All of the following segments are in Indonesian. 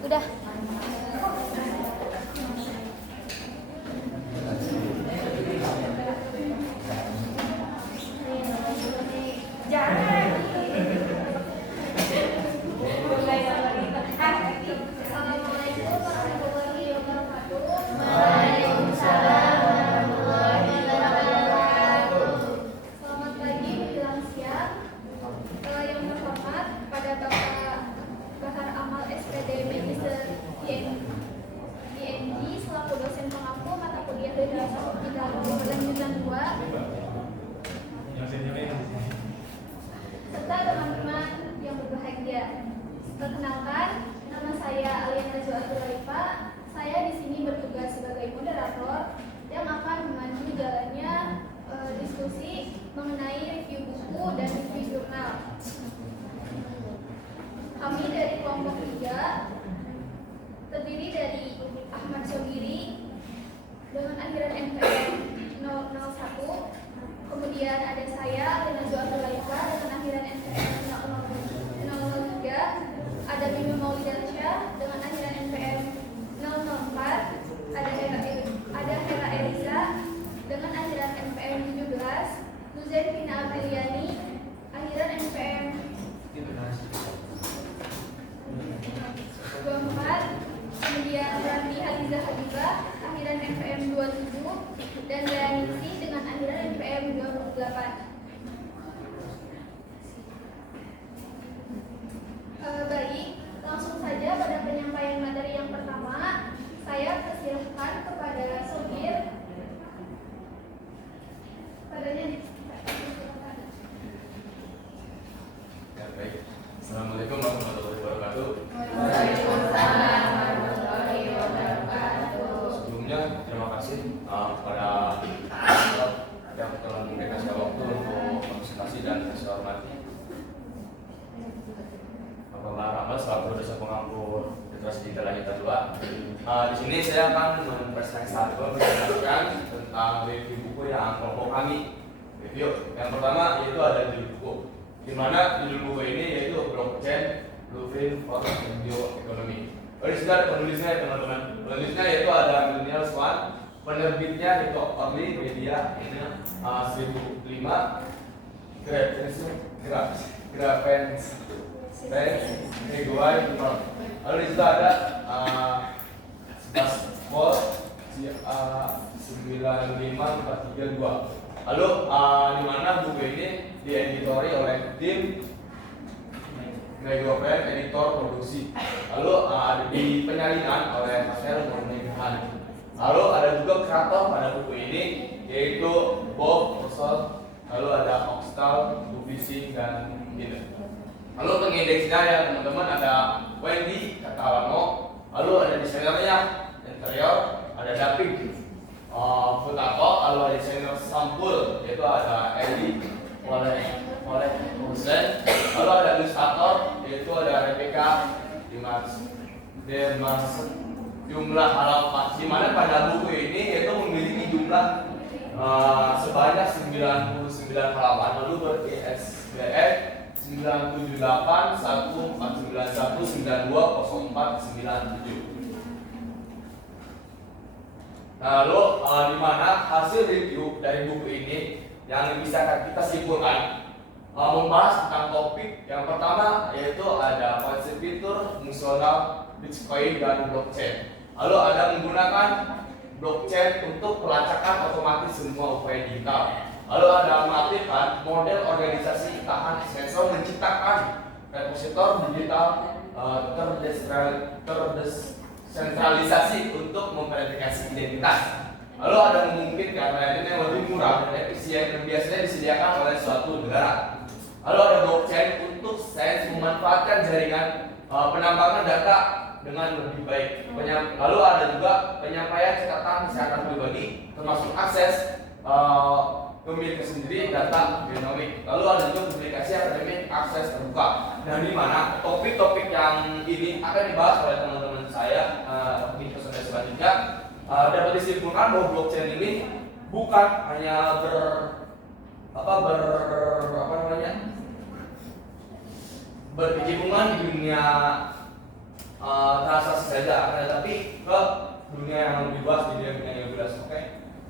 Udah. Jangan. Assalamualaikum warahmatullahi wabarakatuh. Waalaikumsalam warahmatullahi wabarakatuh. Selamat pagi menjelang siang. Yang terhormat pada Bapak Bahar Amal SPD Magister IMG selaku dosen pengampu mata kuliah Dirasah Optika Lanjutan 2 serta teman-teman yang berbahagia. Perkenalkan, nama saya Alia Najwa Abdulaifa. Saya di sini bertugas sebagai moderator yang akan memandu jalannya diskusi mengenai review buku dan review jurnal. Kami dari kelompok 3 terdiri dari Ahmad Sogiri dengan akhiran NPM 001. Kemudian ada saya, Alia Najwa Abdulaifa dengan akhiran NPM 003. Ada Mimi Maulidasyah dengan akhiran NPM 004. Ada Hera Elisa dengan akhiran NPM 17. Nuzain Vina Apriliani akhiran NPM 24. Kemudian Rani Hadiza Habibah akhiran NPM 27 dan Dayanisi dengan akhiran NPM 28. Baik, langsung saja pada penyampaian materi yang pertama. Saya persilahkan kepada Sogir. Padanya ya, baik. Assalamualaikum warahmatullahi wabarakatuh. Waalaikumsalam warahmatullahi wabarakatuh. Sebelumnya terima kasih kepada yang telah memberikan waktu untuk presentasi dan saya hormati Bapak Bahar Amal selaku dosen pengampu literasi digital lanjutan 2. Di sini saya akan mempresentasikan tentang review buku yang kelompok kami review. Yang pertama yaitu ada judul buku, di mana judul buku ini yaitu Blockchain Blueprint for Video Economy. Ini sudah penulisnya ya teman-teman. Penulisnya yaitu ada Millennials One, penerbitnya itu Orly Media ini 1005. Grafens Reguai. Lalu di situ ada 11 volt 95432. Lalu di mana buku ini dieditori oleh tim Gregoven editor produksi. Lalu ada di penyalinan oleh Mas Hel Murnihan. Lalu ada juga kreator pada buku ini yaitu Bob Russell. Lalu ada Oxtal, Bufisi dan Gina. Lalu pengindeksnya ya teman-teman ada Wendy Katalamo. Lalu ada desainernya interior ada David Futato. Lalu ada desainer sampul yaitu ada Eli oleh Hussein. Lalu ada ilustrator yaitu ada Rebecca Demas. Jumlah halaman di mana pada buku ini yaitu memiliki jumlah sebanyak 99 halaman. Lalu ber-ISBN 9781491920497. Lalu di mana hasil review dari buku ini yang bisa kita simpulkan membahas tentang topik yang pertama yaitu ada konsep fitur fungsional Bitcoin dan blockchain. Lalu ada menggunakan blockchain untuk pelacakan otomatis semua upaya digital. Lalu ada mengaktifkan model organisasi tahan sensor menciptakan repositor digital terdesentralisasi untuk memverifikasi identitas. Lalu ada memungkinkan layanan yang lebih murah dan efisien yang biasanya disediakan oleh suatu negara. Lalu ada blockchain untuk sains memanfaatkan jaringan penambangan data dengan lebih baik. Lalu ada juga penyampaian catatan kesehatan pribadi termasuk akses pemilik sendiri data genomik. Lalu ada juga publikasi akademik akses terbuka. Dan di mana topik-topik yang ini akan dibahas oleh teman-teman saya di presentasi selanjutnya dapat disimpulkan bahwa blockchain ini bukan hanya berkecimpungan di dunia transaksi saja, akan tetapi ke dunia yang lebih luas, di dunia yang lebih luas. Oke,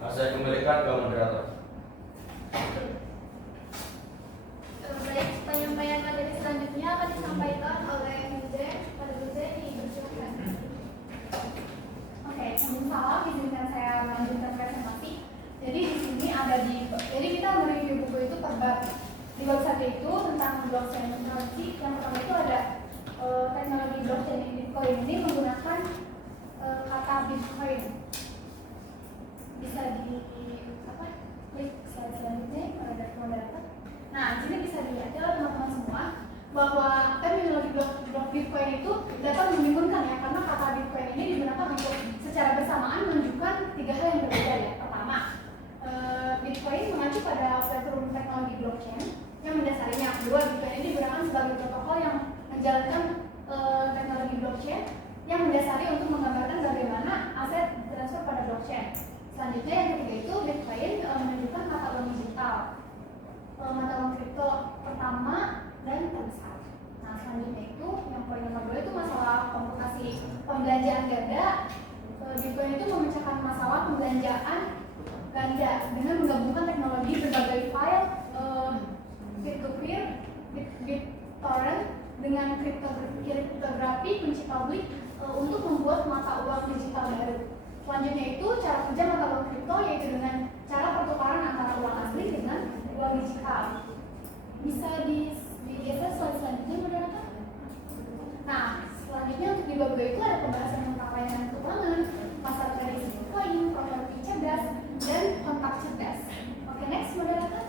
saya kembalikan ke moderator. Baik, penyampaian materi selanjutnya akan disampaikan oleh Muzen. Pada Muzen dipersilakan. Oke, sebelum salam, izinkan saya melanjutkan presentasi. Jadi di sini jadi kita mereview buku itu per bab. Di bab 1 itu tentang blockchain technology. Yang pertama itu ada teknologi blockchain di Bitcoin ini menggunakan kata Bitcoin. Bisa klik slide selanjutnya ada moderator. Nah, di sini bisa dilihat ya teman-teman semua bahwa terminologi blok Bitcoin itu dapat membingungkan ya, karena kata Bitcoin ini digunakan untuk secara bersamaan menunjukkan 3 hal yang berbeda ya. Pertama, Bitcoin mengacu pada platform teknologi blockchain yang mendasarinya. Kedua, Bitcoin ini digunakan sebagai protokol yang menjalankan teknologi blockchain yang mendasari untuk menggambarkan bagaimana aset transfer pada blockchain. Selanjutnya yang ketiga itu Bitcoin menunjukkan mata uang digital, mata uang kripto pertama dan terbesar. Nah, selanjutnya itu yang poin nomor 2 itu masalah komputasi pembelanjaan ganda. Bitcoin itu memecahkan masalah pembelanjaan ganda dengan menggabungkan teknologi berbagai file peer-to-peer, BitTorrent dengan kriptografi kunci publik untuk membuat mata uang digital baru. Selanjutnya itu cara kerja mata uang kripto, yaitu dengan cara pertukaran antara uang asli dengan uang digital. Bisa digeser slide selanjutnya, moderator. Nah, selanjutnya untuk di bab 2 itu ada pembahasan tentang layanan keuangan, pasar trading Bitcoin, properti cerdas, dan kontak cerdas. Oke, next moderator.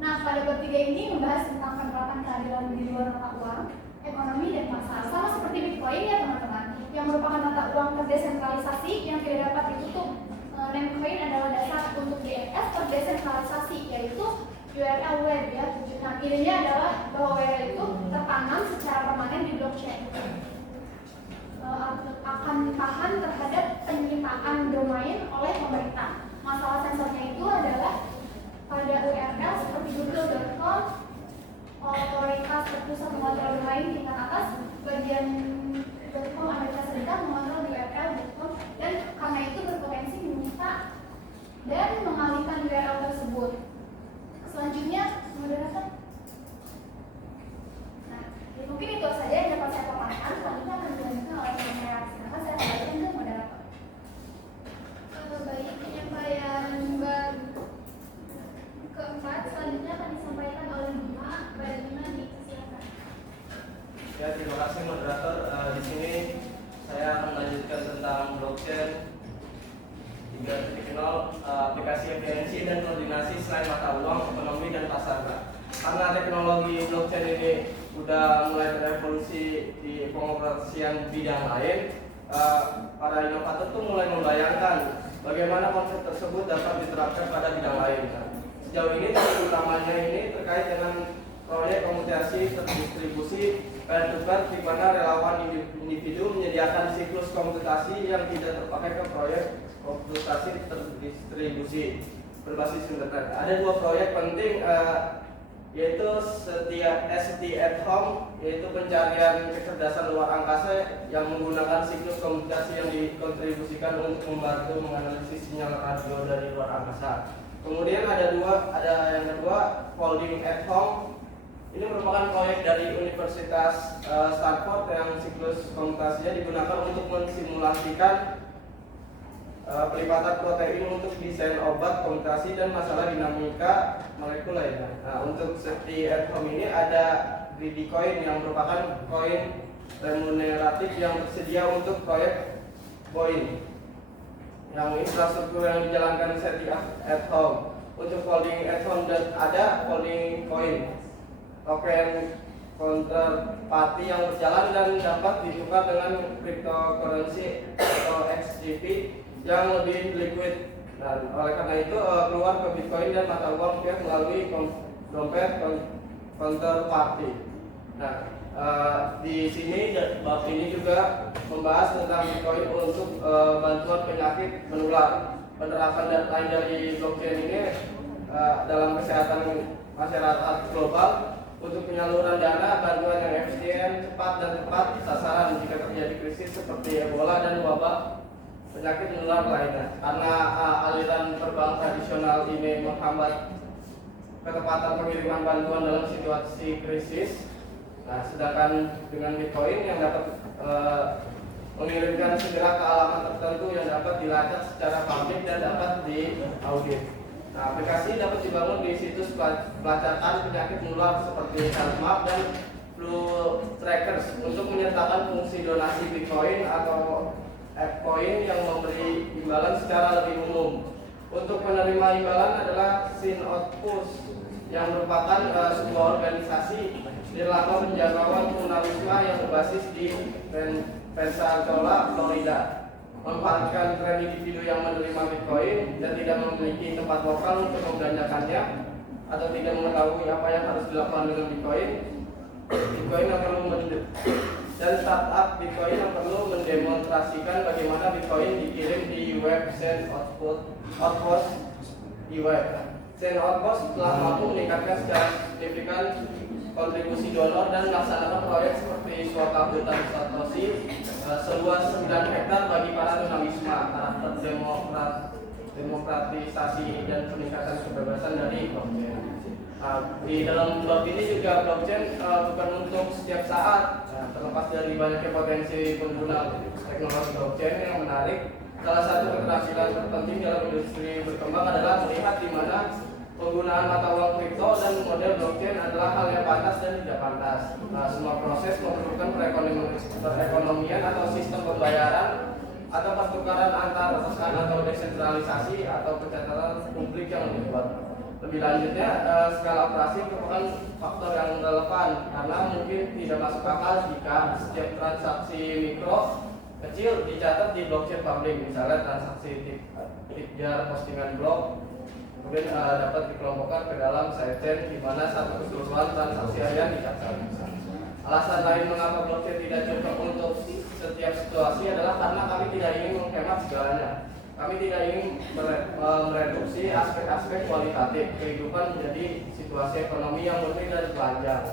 Nah, pada bab 3 ini membahas tentang penerapan keadilan di luar mata uang, ekonomi, dan pasar. Sama seperti Bitcoin ya teman-teman, yang merupakan mata uang terdesentralisasi yang tidak dapat ditutup. Namecoin adalah dasar untuk DNS terdesentralisasi, yaitu URL web ya. Nah, intinya adalah bahwa URL itu tertanam secara permanen di blockchain. Akan ditahan terhadap penyitaan domain oleh pemerintah. Masalah sensornya itu adalah pada URL seperti google.com, otoritas terpusat mengontrol domain tingkat atas, bagian .com Amerika Serikat mengontrol URL.com, dan karena itu berpotensi menyita dan mengalihkan URL tersebut. Selanjutnya, moderator. Nah, mungkin itu saja yang dapat saya paparkan. Selanjutnya akan dilanjutkan oleh penyampaian. Silakan saya kembalikan ke moderator. Baik, penyampaian bab keempat selanjutnya akan disampaikan oleh Bima. Pada Bima disilakan. Ya, terima kasih moderator. Di sini saya akan melanjutkan tentang blockchain 3.0, aplikasi efisiensi dan koordinasi selain mata uang, ekonomi, dan pasar. Karena teknologi blockchain ini sudah mulai berevolusi di pengoperasian bidang lain, para inovator tuh mulai membayangkan bagaimana konsep tersebut dapat diterapkan pada bidang lain. Sejauh ini titik utamanya ini terkait dengan proyek komutasi terdistribusi peer-to-peer, di mana relawan individu menyediakan siklus komputasi yang tidak terpakai ke proyek komputasi terdistribusi berbasis internet. Ada 2 proyek penting, yaitu ST at Home, yaitu pencarian kecerdasan luar angkasa yang menggunakan siklus komputasi yang dikontribusikan untuk membantu menganalisis sinyal radio dari luar angkasa. Kemudian ada yang kedua, Folding at Home. Ini merupakan proyek dari Universitas Stanford yang siklus komputasinya digunakan untuk mensimulasikan pelipatan protein untuk desain obat, komputasi, dan masalah dinamika molekul lainnya. Nah, untuk safety at home ini ada Greedy Coin yang merupakan koin remuneratif yang tersedia untuk proyek Boeing. Yang infrastruktur yang dijalankan safety at home. Untuk Folding at home dan ada Folding Coin, token counterparty yang berjalan dan dapat ditukar dengan cryptocurrency atau XRP yang lebih liquid. Dan oleh karena itu keluar ke Bitcoin dan mata uang fiat melalui dompet counterparty. Nah, di sini bab ini juga membahas tentang Bitcoin untuk bantuan penyakit menular. Penerapan lain dari blockchain ini dalam kesehatan masyarakat global untuk penyaluran dana bantuan yang efisien, cepat dan tepat sasaran jika terjadi krisis seperti Ebola dan wabah penyakit menular lainnya. Karena aliran terbang tradisional ini menghambat ketepatan pengiriman bantuan dalam situasi krisis. Nah, sedangkan dengan Bitcoin yang dapat mengirimkan segera ke alamat tertentu yang dapat dilacak secara publik dan dapat diaudit. Nah, aplikasi dapat dibangun di situs pelacakan penyakit menular seperti HealthMap dan Flu Trackers untuk menyertakan fungsi donasi Bitcoin atau AppCoin yang memberi imbalan secara lebih umum. Untuk penerima imbalan adalah Synodpus yang merupakan sebuah organisasi nirlaba penjangkauan tunawisma yang berbasis di Pensacola, Florida. Memanfaatkan tren individu yang menerima Bitcoin dan tidak memiliki tempat lokal untuk membelanjakannya atau tidak mengetahui apa yang harus dilakukan dengan Bitcoin yang perlu dan startup Bitcoin yang perlu mendemonstrasikan bagaimana Bitcoin dikirim di web Outpost di web. Outpost telah mampu meningkatkan secara signifikan kontribusi donor dan melaksanakan proyek seperti suaka hutan Satoshi seluas 9 hektar bagi para tunawisma, karakter demokratisasi dan peningkatan kebebasan dari blockchain. Di dalam blog ini juga blockchain bukan untuk setiap saat. Terlepas dari banyaknya potensi pengguna teknologi blockchain yang menarik, salah satu keterampilan terpenting dalam industri berkembang adalah melihat di mana penggunaan mata uang kripto dan model blockchain adalah hal yang pantas dan tidak pantas. Semua proses memerlukan perekonomian atau sistem pembayaran atau pertukaran antar pesan atau desentralisasi atau pencatatan publik yang lebih kuat. Lebih lanjutnya, skala operasi merupakan faktor yang relevan karena mungkin tidak masuk akal jika setiap transaksi mikro kecil dicatat di blockchain publik, misalnya transaksi tip jar postingan blog kemudian dapat dikelompokkan ke dalam sidechain di mana satu keseluruhan transaksi harian dicatat. Alasan lain mengapa blockchain tidak cocok untuk setiap situasi adalah karena kami tidak ingin menghemat segalanya. Kami tidak ingin mereduksi aspek-aspek kualitatif kehidupan menjadi situasi ekonomi yang murni dan telanjang.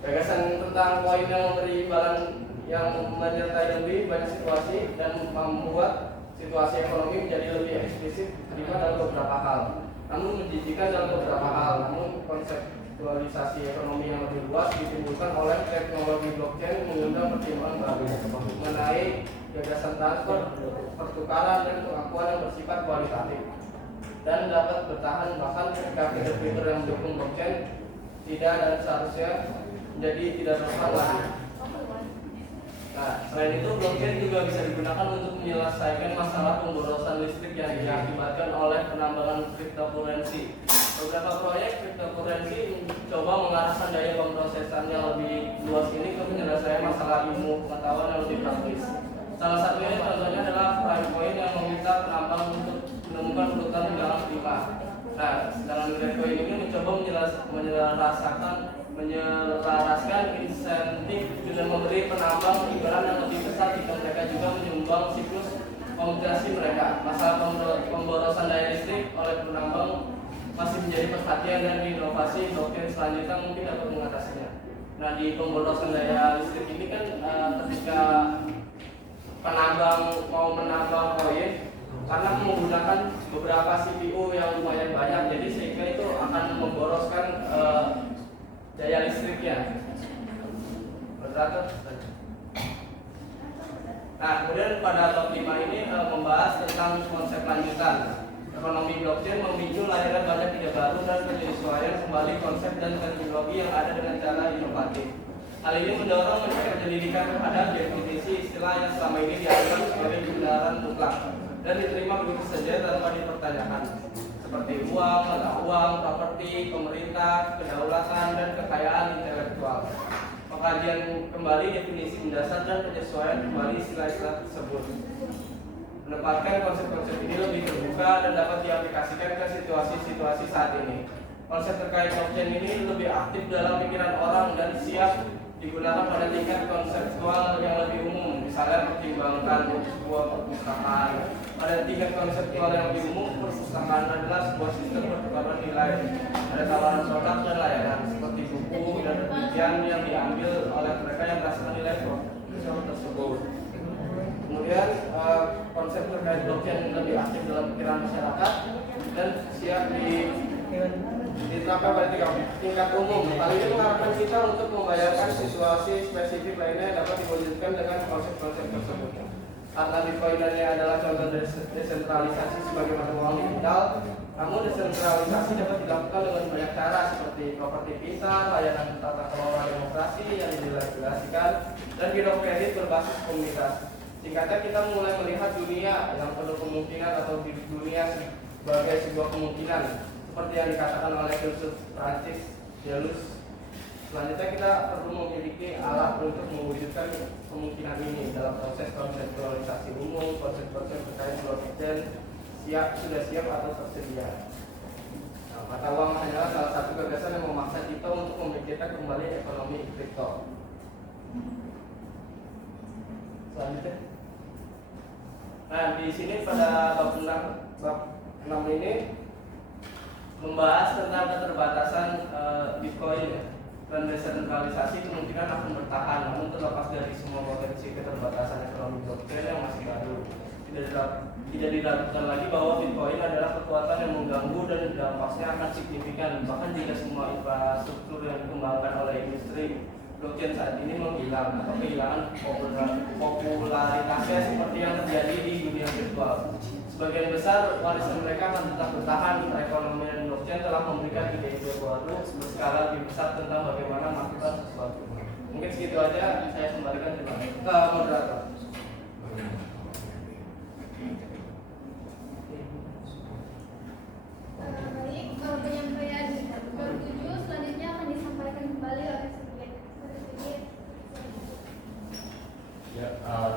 Gagasan tentang koin yang memberi imbalan yang menyertai lebih banyak situasi dan membuat situasi ekonomi menjadi lebih eksplisit diterima dalam beberapa hal, namun menjijikan dalam beberapa hal. Namun konseptualisasi ekonomi yang lebih luas ditimbulkan oleh teknologi blockchain mengundang pertimbangan baru mengenai gagasan transfer, pertukaran dan pengakuan yang bersifat kualitatif dan dapat bertahan bahkan ketika fitur-fitur yang mendukung blockchain tidak dan seharusnya menjadi tidak relevan lagi. Nah, selain itu blockchain juga bisa digunakan untuk menyelesaikan masalah pemborosan listrik yang diakibatkan oleh penambangan cryptocurrency. Beberapa proyek cryptocurrency mencoba mengarahkan daya pemrosesan yang lebih luas ini ke penyelesaian masalah ilmu pengetahuan yang lebih praktis. Salah satunya contohnya adalah Bitcoin yang meminta penambang untuk menemukan urutan di dalam 5. Nah, dalam Bitcoin ini mencoba menyelaraskan insentif dengan memberi penambang imbalan yang lebih besar jika mereka juga menyumbang siklus komutasi mereka. Masalah pemborosan daya listrik oleh penambang masih menjadi perhatian dan inovasi blockchain selanjutnya mungkin dapat mengatasinya. Nah, di pemborosan daya listrik ini kan ketika penambang mau menambang koin karena menggunakan beberapa CPU yang lumayan banyak, jadi sehingga itu akan memboroskan daya listriknya. Nah, kemudian pada bab 5 ini membahas tentang konsep lanjutan. Ekonomi blockchain memicu lahiran banyak ide baru dan penyesuaian kembali konsep dan teknologi yang ada dengan cara inovatif. Hal ini mendorong penyelidikan terhadap definisi istilah yang selama ini dianggap sebagai kebenaran mutlak dan diterima begitu saja tanpa dipertanyakan, seperti uang, mata uang, properti, pemerintah, kedaulatan, dan kekayaan intelektual. Pengkajian kembali definisi mendasar dan penyesuaian kembali istilah-istilah tersebut menempatkan konsep-konsep ini lebih terbuka dan dapat diaplikasikan ke situasi-situasi saat ini. Konsep terkait blockchain ini lebih aktif dalam pikiran orang dan siap digunakan pada tingkat konseptual yang lebih umum, misalnya pertimbangkan sebuah perpustakaan. Pada tingkat konseptual yang lebih umum, perpustakaan adalah sebuah sistem pertukaran nilai, ada tawaran produk dan layanan. keputusan yang diambil oleh mereka yang berdasarkan nilai profesional tersebut. Kemudian konsep terkait blockchain lebih aktif dalam pikiran masyarakat dan siap diterapkan pada tingkat umum. Hal ini mengharapkan kita untuk membayangkan situasi spesifik lainnya yang dapat diwujudkan dengan konsep-konsep tersebut. Karena Bitcoin ini adalah contoh dari desentralisasi sebagai mata uang digital, namun desentralisasi dapat dilakukan dengan banyak cara seperti properti pintar, layanan tata kelola demokrasi yang didelegasikan, dan biro kredit berbasis komunitas. Singkatnya, kita mulai melihat dunia yang penuh kemungkinan atau dunia sebagai sebuah kemungkinan seperti yang dikatakan oleh filsuf Prancis Deleuze. Selanjutnya kita perlu memiliki alat untuk mewujudkan kemungkinan ini dalam proses konseptualisasi umum, konsep-konsep terkait blockchain sudah siap atau tersedia. Nah, mata uang hanyalah salah satu gagasan yang memaksa kita untuk memikirkan kembali ekonomi kripto. Selanjutnya, nah di sini pada bab 6 ini membahas tentang keterbatasan Bitcoin dan desentralisasi kemungkinan akan bertahan, namun terlepas dari semua potensi keterbatasan ekonomi blockchain yang masih baru, tidak diragukan lagi bahwa Bitcoin adalah kekuatan yang mengganggu dan dampaknya akan signifikan. Bahkan jika semua infrastruktur yang dikembangkan oleh industri blockchain saat ini menghilang atau kehilangan popularitasnya seperti yang terjadi di dunia virtual, sebagian besar warisan mereka akan tetap bertahan. Perekonomian blockchain telah memberikan ide-ide baru berskala lebih besar tentang bagaimana melakukan sesuatu. Mungkin segitu aja, saya kembalikan ke moderator. Baik, penyampaian bab 7 selanjutnya akan disampaikan kembali oleh Sigit. Ya,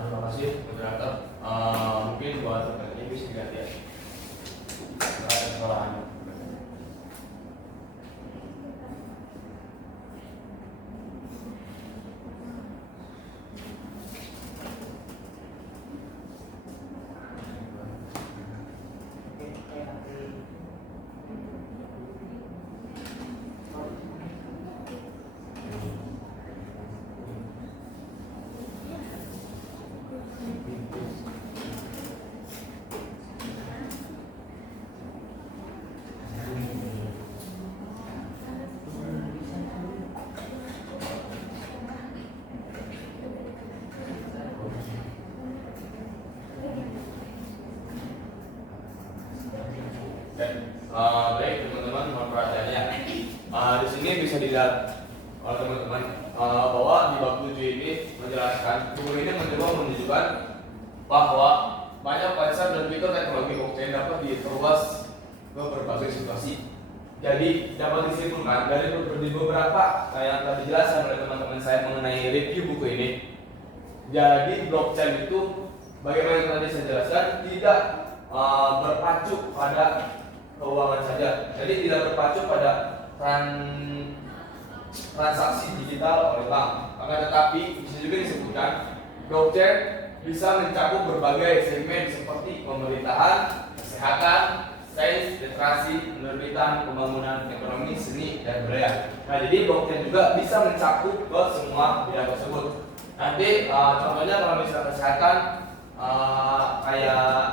terima kasih moderator. Mungkin buat pertanyaan bisa diganti ya. Terhadap kesalahannya. Baik teman-teman, mohon perhatiannya. Di sini bisa dilihat oleh teman-teman bahwa di bab 7 ini menjelaskan, buku ini mencoba menunjukkan bahwa banyak konsep dan fitur teknologi blockchain dapat diperluas ke berbagai situasi. Jadi dapat disimpulkan dari beberapa yang telah dijelaskan oleh teman-teman saya mengenai review buku ini. Jadi blockchain itu bagaimana yang tadi saya jelaskan tidak berpacu pada keuangan saja. Jadi tidak berpacu pada transaksi digital oleh bank. Akan tetapi bisa juga disebutkan blockchain bisa mencakup berbagai segmen seperti pemerintahan, kesehatan, sains, literasi, penerbitan, pembangunan ekonomi, seni, dan budaya. Nah, jadi blockchain juga bisa mencakup ke semua bidang tersebut. Nanti contohnya kalau misalnya kesehatan kayak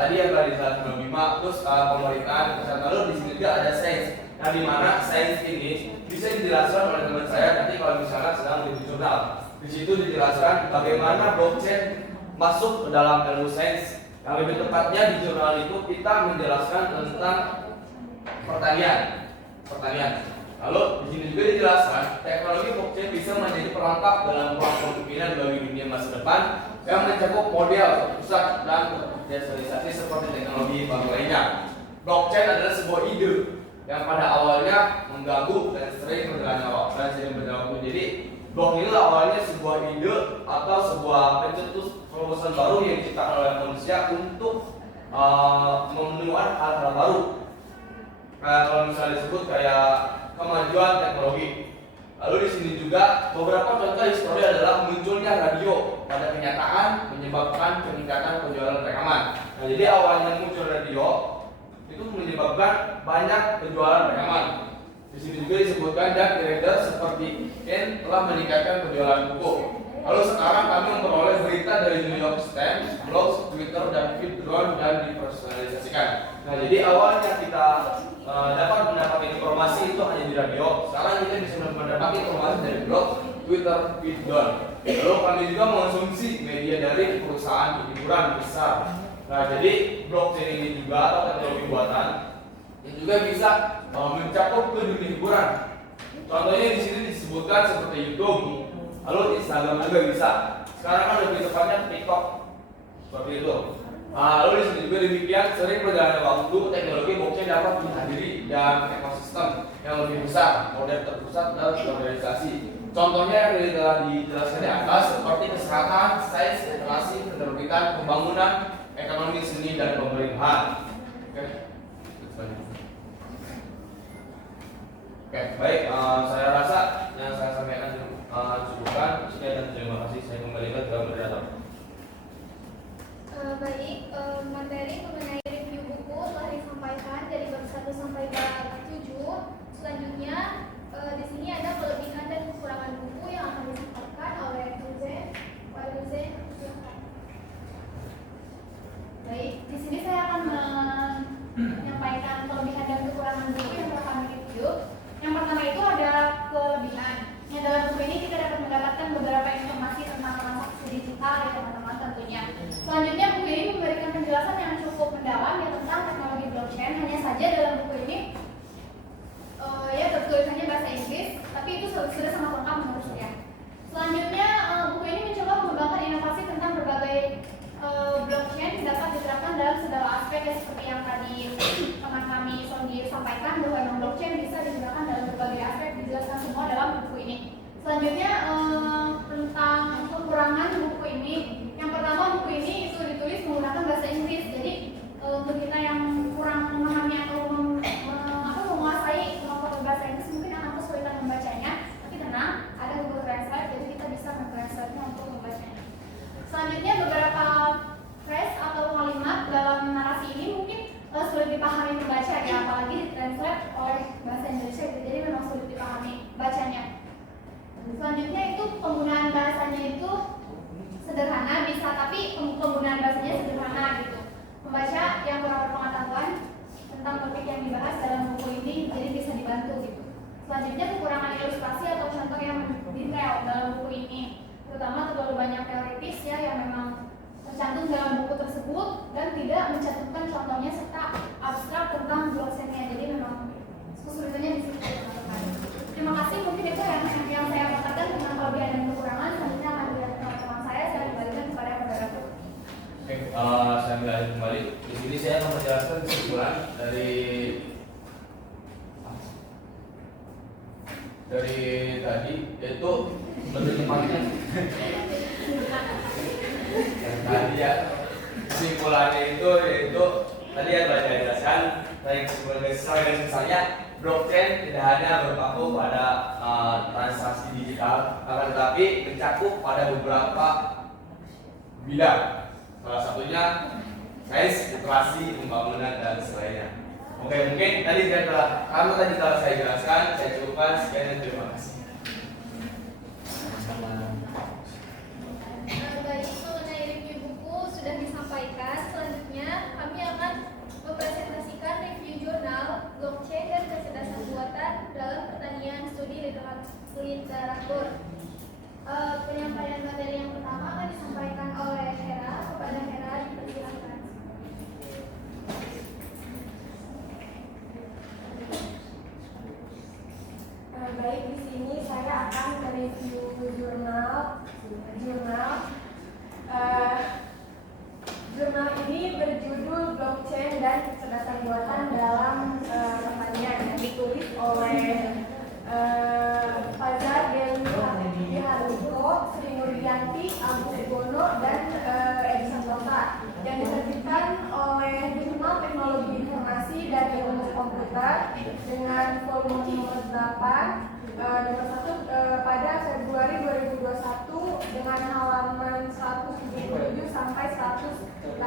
tadi yang tadi dijelaskan Bima, terus pemerintahan, kesehatan, lalu di sini juga ada sains. Nah, di mana sains ini bisa dijelaskan oleh teman saya nanti kalau misalnya sedang di jurnal. Di situ dijelaskan bagaimana blockchain masuk ke dalam ilmu sains. Yang lebih tepatnya di jurnal itu kita menjelaskan tentang pertanian. Lalu di sini juga dijelaskan teknologi blockchain bisa menjadi perangkap dalam ruang kemungkinan bagi dunia masa depan yang mencakup model, pusat, dan desentralisasi seperti teknologi bank lainnya. Blockchain adalah sebuah ide yang pada awalnya mengganggu dan sering berjalan waktu. Jadi blok ini awalnya sebuah ide atau sebuah pencetus terobosan baru yang diciptakan oleh manusia untuk menemukan hal-hal baru. Kalau misalnya disebut kayak kemajuan teknologi. Lalu di sini juga beberapa contoh histori adalah munculnya radio pada kenyataan menyebabkan peningkatan penjualan rekaman. Nah, jadi awalnya muncul radio itu menyebabkan menyebabkan banyak penjualan rekaman. Di sini juga disebutkan dan trader seperti Ken telah meningkatkan penjualan buku. Lalu sekarang kami memperoleh berita dari New York Times, blog, Twitter, dan feed drone dan dipersonalisasikan. Nah, jadi awalnya kita dapat mendapatkan informasi itu hanya di radio. Sekarang kita bisa mendapatkan informasi dari blog, Twitter, feed drone. Lalu kami juga mengonsumsi media dari perusahaan hiburan besar. Nah, jadi blockchain ini juga atau teknologi buatan yang juga bisa mencakup ke dunia hiburan. Contohnya di sini disebutkan seperti YouTube, lalu Instagram juga bisa. Sekarang kan lebih tepatnya TikTok seperti itu. Lalu di sini juga demikian sering perjalanan waktu teknologi blockchain dapat menghadiri dan ekosistem yang lebih besar, model terpusat dan terorganisasi. Contohnya yang telah dijelaskan di atas seperti kesehatan, sains, literasi, penerbitan, pembangunan, ekonomi, seni, dan pemerintahan. Oke, baik. Saya rasa yang saya sampaikan cukupkan. Sekian dan terima kasih. Saya kembalikan ke moderator. Baik, materi mengenai review buku telah disampaikan dari bab 1 sampai bab 7. Selanjutnya di sini ada kelebihan dan kekurangan buku yang akan disampaikan oleh Tuzen. Pak Tuzen, silakan. Baik, di sini saya akan menyampaikan kelebihan dan kekurangan buku yang telah kami review. Yang pertama itu ada kelebihan. Yang dalam buku ini kita dapat mendapatkan beberapa informasi tentang transaksi digital ya teman-teman tentunya. Selanjutnya buku ini memberikan penjelasan yang cukup mendalam ya tentang teknologi blockchain. Hanya saja dalam buku ini ya tertulisannya bahasa Inggris, tapi itu sudah sangat lengkap menurut saya. Selanjutnya buku ini mencoba mengembangkan inovasi tentang berbagai blockchain dapat diterapkan dalam segala aspek ya, seperti yang tadi teman kami Sondi sampaikan bahwa memang blockchain bisa digunakan dalam berbagai aspek, dijelaskan semua dalam buku ini. Selanjutnya tentang kekurangan buku ini, yang pertama buku ini itu ditulis menggunakan bahasa Inggris, jadi untuk kita yang kurang memahami atau menguasai kemampuan bahasa Inggris mungkin akan kesulitan membacanya, tapi tenang, ada Google Translate jadi kita bisa mentranslate-nya untuk membacanya. Selanjutnya beberapa phrase atau kalimat dalam narasi ini mungkin sulit dipahami pembaca ya, apalagi ditranslate oleh bahasa Indonesia gitu, jadi memang sulit dipahami bacanya. Selanjutnya itu penggunaan bahasanya itu sederhana bisa, tapi penggunaan bahasanya sederhana gitu. Pembaca yang kurang berpengetahuan tentang topik yang dibahas dalam buku ini jadi bisa dibantu gitu. Selanjutnya kekurangan ilustrasi atau contoh yang detail dalam buku ini, terutama terlalu banyak teoritis ya yang memang tercantum dalam buku tersebut dan tidak mencantumkan contohnya serta abstrak tentang blockchain-nya, jadi memang kesulitannya di situ teman-teman. Terima kasih, mungkin itu yang saya katakan tentang kelebihan dan kekurangan. Selanjutnya akan dilihat teman-teman saya kembalikan kepada moderator. Oke, saya kembali. Di sini saya akan menjelaskan kesimpulan dari tadi, yaitu lebih tepatnya yang tadi ya, kesimpulannya itu yaitu tadi yang telah saya jelaskan. Dari kesimpulan misalnya blockchain tidak hanya berpaku pada transaksi digital, akan tetapi mencakup pada beberapa bidang. Salah satunya sains, literasi, pembangunan dan selainnya. Oke, mungkin tadi karena tadi telah saya jelaskan, saya cukupkan. Sekian dan terima kasih. Baik, mengenai review buku sudah disampaikan. Selanjutnya kami akan mempresentasikan review jurnal blockchain dan kecerdasan buatan dalam pertanian studi literatur. Penyampaian materi yang pertama akan disampaikan oleh Hera. Kepada Hera dipersilakan. Baik, di sini saya akan mereview jurnal. Jurnal ini berjudul Blockchain dan Kecerdasan Buatan dalam Pertanian yang ditulis oleh Fajar Deli Haruko, Sri Nurdianti, Agus Gono, dan Edi Santosa, yang diterbitkan oleh Jurnal Teknologi Informasi dan Ilmu Komputer dengan volume nomor 8 nomor 1 pada Februari 2021 dengan halaman 177 sampai 188.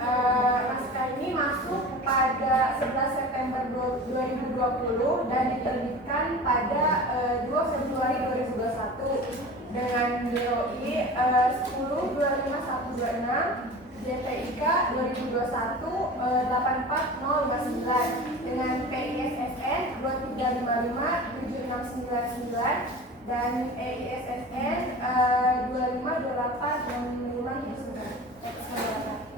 Naskah ini masuk pada pada 11 September 2020 dan diterbitkan pada 2 Februari 2021 dengan DOI 10-25126 JPIK 2021 84059 dengan PISSN 23557699 dan EISSN 252865.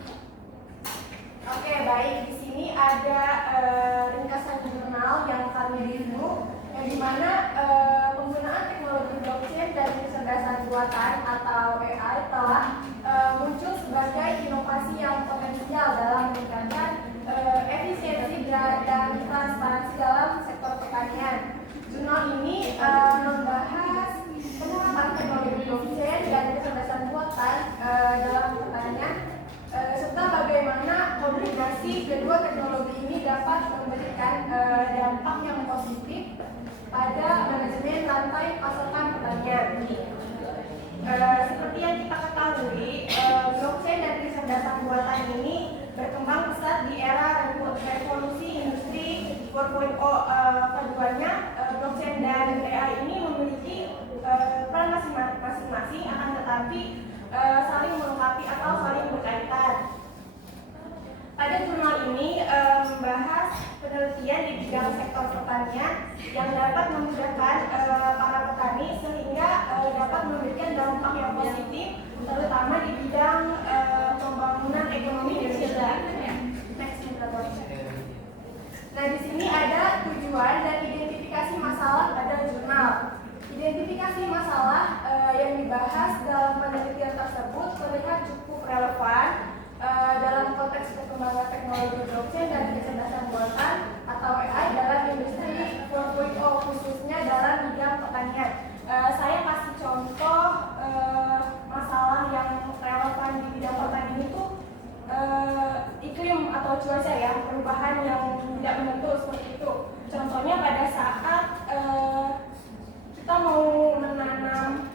Oke, baik. Di sini ada ringkasan jurnal yang kami review, yang dimana penggunaan teknologi blockchain dan kecerdasan buatan atau AI telah muncul sebagai inovasi yang potensial dalam meningkatkan efisiensi dan transparansi dalam sektor pertanian. Jurnal ini membahas penerapan teknologi blockchain dan kecerdasan buatan dalam pertanian, serta bagaimana kombinasi kedua teknologi ini dapat memberikan dampak yang positif pada manajemen rantai pasokan pertanian. Seperti yang kita ketahui, blockchain dan kecerdasan buatan ini berkembang pesat di era revolusi industri 4.0. Keduanya, blockchain dan AI ini memiliki peran masing-masing, akan tetapi saling melengkapi atau saling berkaitan. Pada jurnal ini membahas penelitian di bidang sektor pertanian yang dapat memudahkan para petani sehingga dapat memberikan dampak yang positif, terutama di bidang pembangunan ekonomi Indonesia. Nah, di sini ada tujuan dan identifikasi masalah pada jurnal. Identifikasi masalah yang dibahas dalam penelitian tersebut terlihat cukup relevan dalam konteks perkembangan teknologi blockchain dan kecerdasan buatan atau AI dalam industri 4.0, khususnya dalam bidang pertanian. Saya kasih contoh masalah yang relevan di bidang pertanian itu iklim atau cuaca ya, perubahan yang tidak menentu seperti itu. Contohnya pada saat kita mau menanam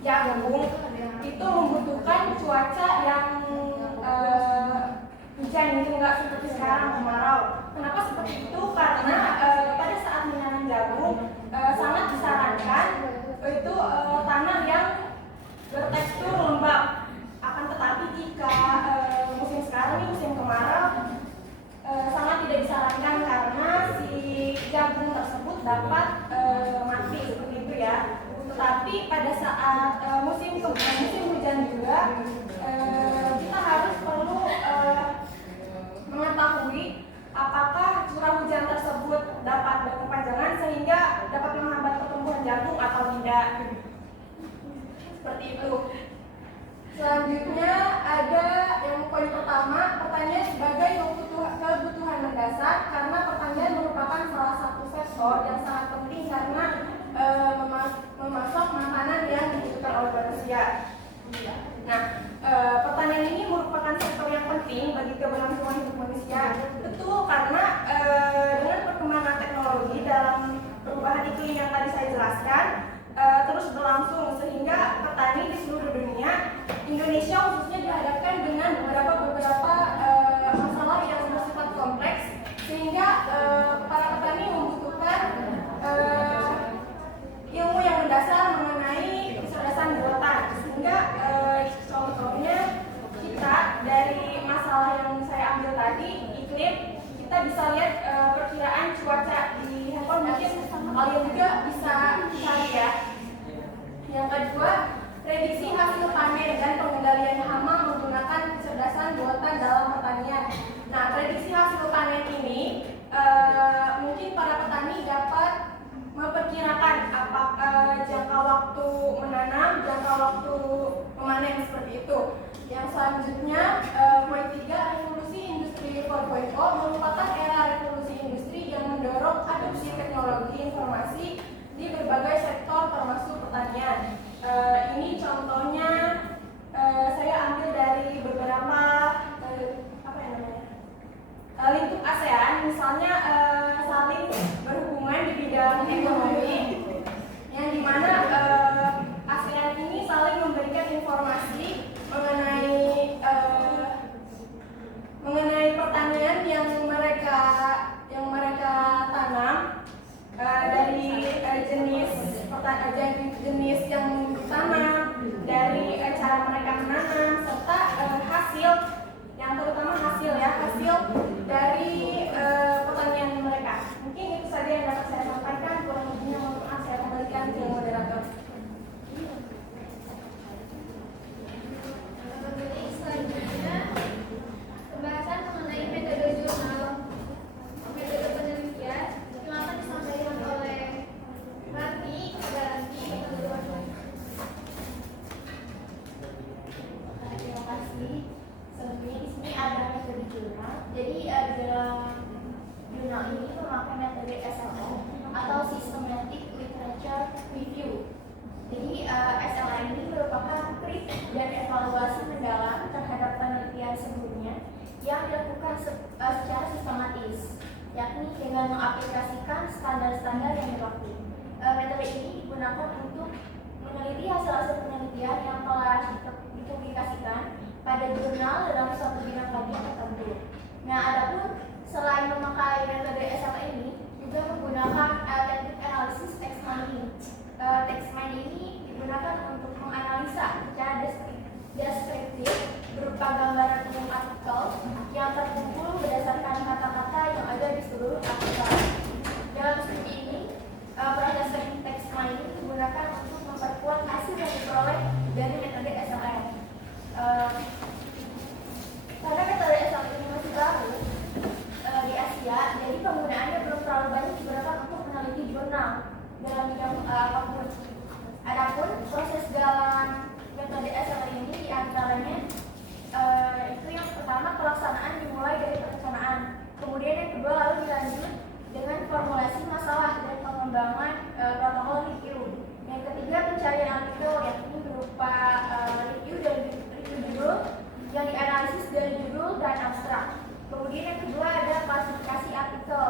jagung, itu membutuhkan cuaca yang hujan, gitu, nggak seperti sekarang kemarau. Kenapa seperti itu? Karena pada saat menanam jagung sangat disarankan itu tanah yang bertekstur lembab. Akan tetapi jika musim sekarang ini musim kemarau, sangat tidak disarankan karena si jagung tersebut dapat mati seperti itu ya. Tetapi pada saat musim hujan juga kita harus perlu mengetahui apakah curah hujan tersebut dapat berkepanjangan sehingga dapat menghambat pertumbuhan jagung atau tidak. Seperti itu. Selanjutnya ada yang poin pertama, pertanian sebagai kebutuhan mendasar, karena pertanian merupakan salah satu sektor yang sangat penting karena memasok makanan yang dibutuhkan oleh manusia. Nah, pertanian ini merupakan sektor yang penting bagi keberlangsungan hidup manusia. Betul, karena dengan perkembangan teknologi dalam perubahan iklim yang tadi saya jelaskan terus berlangsung, sehingga petani di seluruh dunia, Indonesia khususnya, dihadapkan dengan beberapa masalah yang bersifat kompleks, sehingga para petani membutuhkan ilmu yang mendasar mengenai kecerdasan buatan. Sehingga contohnya kita dari masalah yang saya ambil tadi, iklim, kita bisa lihat perkiraan cuaca di handphone, mungkin kalian juga bisa cari ya. Yang kedua, prediksi hasil panen dan pengendalian hama menggunakan kecerdasan buatan dalam pertanian. Nah, prediksi hasil panen ini mungkin para petani dapat memperkirakan apakah jangka waktu menanam, jangka waktu memanen, seperti itu. Yang selanjutnya, poin 3, revolusi industri 4.0 merupakan era revolusi industri yang mendorong adopsi teknologi informasi di berbagai sektor termasuk pertanian. Ini contohnya saya ambil dari beberapa lingkup ASEAN, misalnya saling berhubungan di bidang ekonomi, yang dimana ASEAN ini saling memberikan informasi mengenai pertanian yang jenis yang ditanam, dari cara mereka menanam, serta hasil, yang terutama hasil dari pertanian mereka. Mungkin itu saja yang dapat saya sampaikan. Kurang lebihnya mohon maaf, saya kembalikan ke moderator. Selanjutnya pembahasan mengenai metode jurnal, metode penelitian yang akan disampaikan oleh Ranti kepada Ranti. Terima kasih. Sebenarnya di sini ada metode jurnal. Jadi dalam jurnal ini memakai metode SLR atau Systematic Literature Review. Jadi SLR ini merupakan kritik dan evaluasi mendalam terhadap penelitian sebelumnya yang dilakukan secara sistematis, yakni dengan mengaplikasikan standar-standar yang berlaku. Metode ini digunakan untuk meneliti hasil-hasil penelitian yang telah dipublikasikan pada jurnal dalam suatu bidang kajian tertentu. Nah, adapun selain memakai metode SLR ini, juga menggunakan teknik analisis text mining. Text mining ini digunakan untuk menganalisa secara deskriptif berupa gambaran umum artikel yang terkumpul berdasarkan kata-kata yang ada di seluruh artikel. Dalam studi ini, proses teknik text mining digunakan untuk memperkuat hasil yang diperoleh dari metode SLR. Karena metode SLR ini masih baru di Asia, jadi penggunaannya belum terlalu banyak digunakan untuk meneliti jurnal dalam bidang apapun. Adapun proses dalam metode SLR ini diantaranya itu yang pertama, pelaksanaan dimulai dari perencanaan, kemudian yang kedua lalu dilanjut dengan formulasi masalah dan pengembangan protokol review. Yang ketiga, pencarian artikel yakni berupa review judul yang dianalisis dari judul dan abstrak. Kemudian yang kedua ada klasifikasi artikel.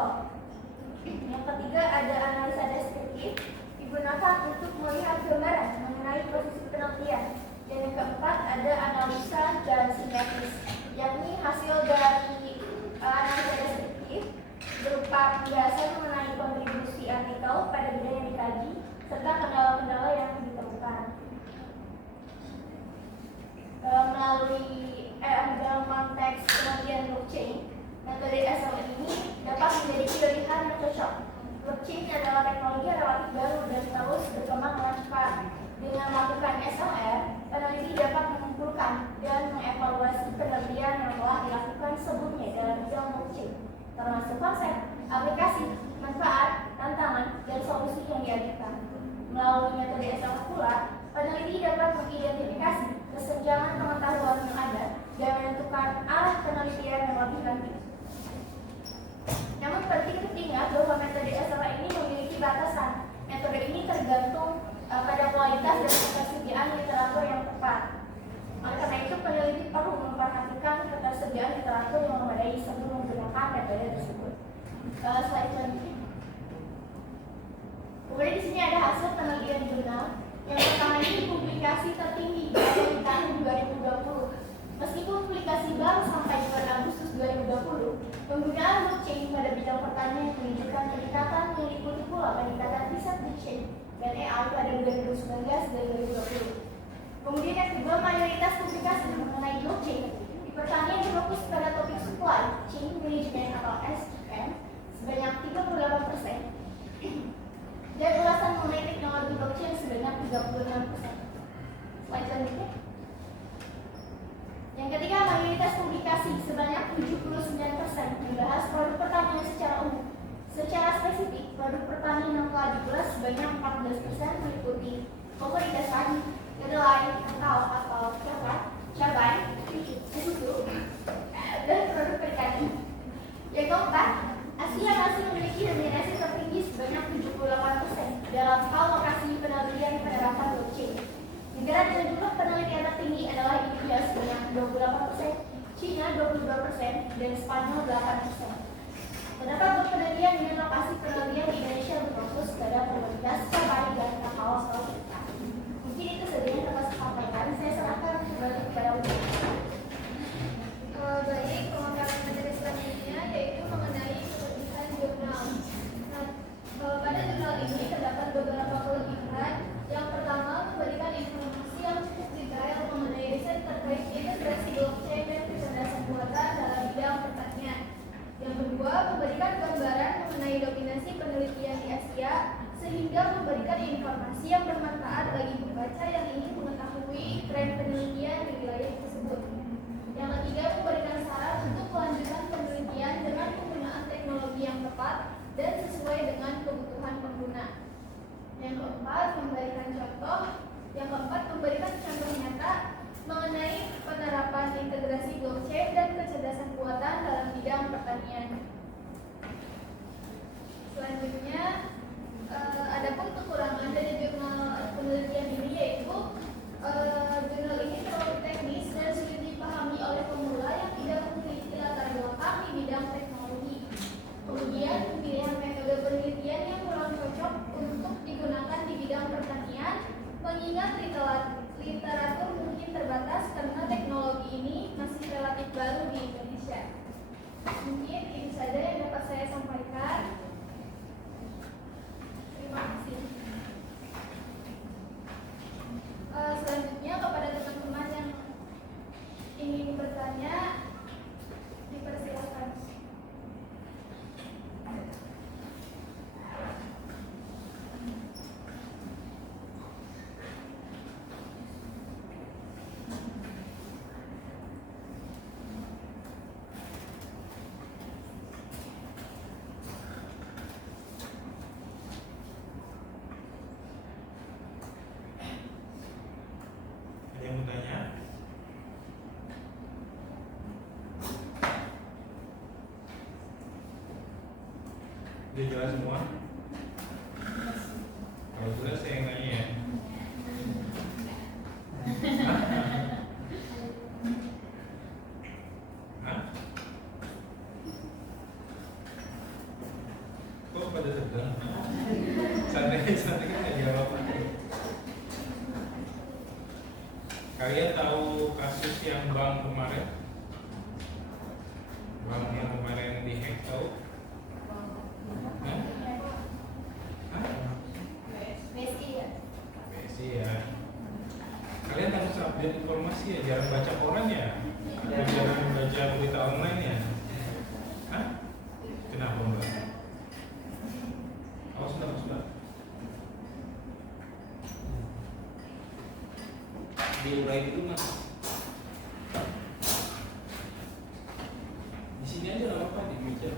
Yang ketiga ada analisa deskriptif, digunakan untuk melihat gambaran mengenai posisi penelitian. Dan yang keempat ada analisa dan sintesis, yakni hasil dari analisa deskriptif berupa penjelasan mengenai kontribusi artikel pada bidang yang dikaji serta kendala-kendala yang ditemukan. Melalui dalam konteks penelitian blockchain, metode SLR ini dapat menjadi pilihan yang cocok. Blockchain adalah teknologi relatif baru dan terus berkembang dengan cepat. Dengan melakukan SLR, peneliti dapat mengumpulkan dan mengevaluasi penelitian yang telah dilakukan sebelumnya dalam bidang blockchain, termasuk konsep, aplikasi, manfaat, tantangan, dan solusi yang diajukan. Melalui metode SLR pula, peneliti dapat mengidentifikasi kesenjangan pengetahuan yang ada dan menentukan arah penelitian yang lebih lanjut. Namun penting untuk diingat bahwa metode SLR ini memiliki batasan. Metode ini tergantung pada kualitas dan ketersediaan literatur yang tepat. Oleh karena itu, peneliti perlu memperhatikan ketersediaan literatur yang memadai sebelum menggunakan metode tersebut. Slide selanjutnya. Kemudian di sini ada hasil penelitian jurnal. Yang pertama ini publikasi tertinggi di tahun 2020. Meskipun publikasi baru sampai bulan Agustus 2020, penggunaan blockchain pada bidang pertanian menunjukkan peningkatan yang diikuti pula peningkatan riset blockchain dan AI pada 2019 dan 2020. Kemudian yang kedua, mayoritas publikasi mengenai blockchain di pertanian berfokus pada topik supply chain management atau SCM sebanyak 38%. Dan ulasan mengenai teknologi blockchain sebanyak 36%. Slide selanjutnya. Yang ketiga, mayoritas publikasi sebanyak 79% membahas produk pertanian secara umum. Secara spesifik, produk pertanian yang telah diulas sebanyak 14% meliputi komoditas padi, kedelai, kakao atau cabai, susu, dan produk perikanan. Yang keempat, Asia masih memiliki dominasi tertinggi sebanyak 78% dalam hal lokasi penelitian penerapan blockchain. Negara dengan jumlah penelitian tertinggi adalah India sebanyak 28%, China 22%, dan Spanyol 8%. Terdapat penelitian dengan lokasi penelitian di Indonesia berfokus pada komoditas cabai dan kakao atau perikanan. Mungkin itu saja yang dapat saya sampaikan. Saya serahkan kembali kepada Umi. Baik, pemaparan materi selanjutnya yaitu mengenai kelebihan jurnal. Nah, pada jurnal ini terdapat beberapa kelebihan memberikan gambaran mengenai dominasi penelitian di Asia sehingga memberikan informasi yang bermanfaat bagi pembaca yang ingin mengetahui tren penelitian di wilayah tersebut. Yang ketiga, memberikan saran untuk kelanjutan penelitian dengan penggunaan teknologi yang tepat dan sesuai dengan kebutuhan pengguna. Yang keempat, memberikan contoh. Yang keempat, memberikan contoh nyata mengenai penerapan integrasi blockchain dan kecerdasan buatan dalam bidang pertanian. Selanjutnya, adapun kekurangan dari jurnal penelitian ini yaitu jurnal ini terlalu teknis dan sulit dipahami oleh pemula yang tidak memiliki latar belakang di bidang teknologi. Kemudian, pemilihan metode penelitian yang kurang cocok untuk digunakan di bidang pertanian, mengingat literatur mungkin terbatas karena teknologi ini masih relatif baru di Indonesia. Mungkin ini saja yang dapat saya sampaikan. Terima kasih. Selanjutnya kepada teman-teman yang ingin bertanya, dipersilakan. Ada yang mau tanya? Udah jelas semua? Kalau sudah saya yang nanya ya. Hah? Kok pada tegang? Santai kan nggak jawab. Kalian tahu kasus yang bank kemarin? Bank yang kemarin dihack tahu? Hah? Hah? BSI ya. BSI ya. Kalian harus update informasi ya, jarang baca koran ya, jarang baca berita online ya. Hah? Kenapa mbak? Awas mbak. Diurai dulu mas. Di sini aja nggak apa-apa di meja.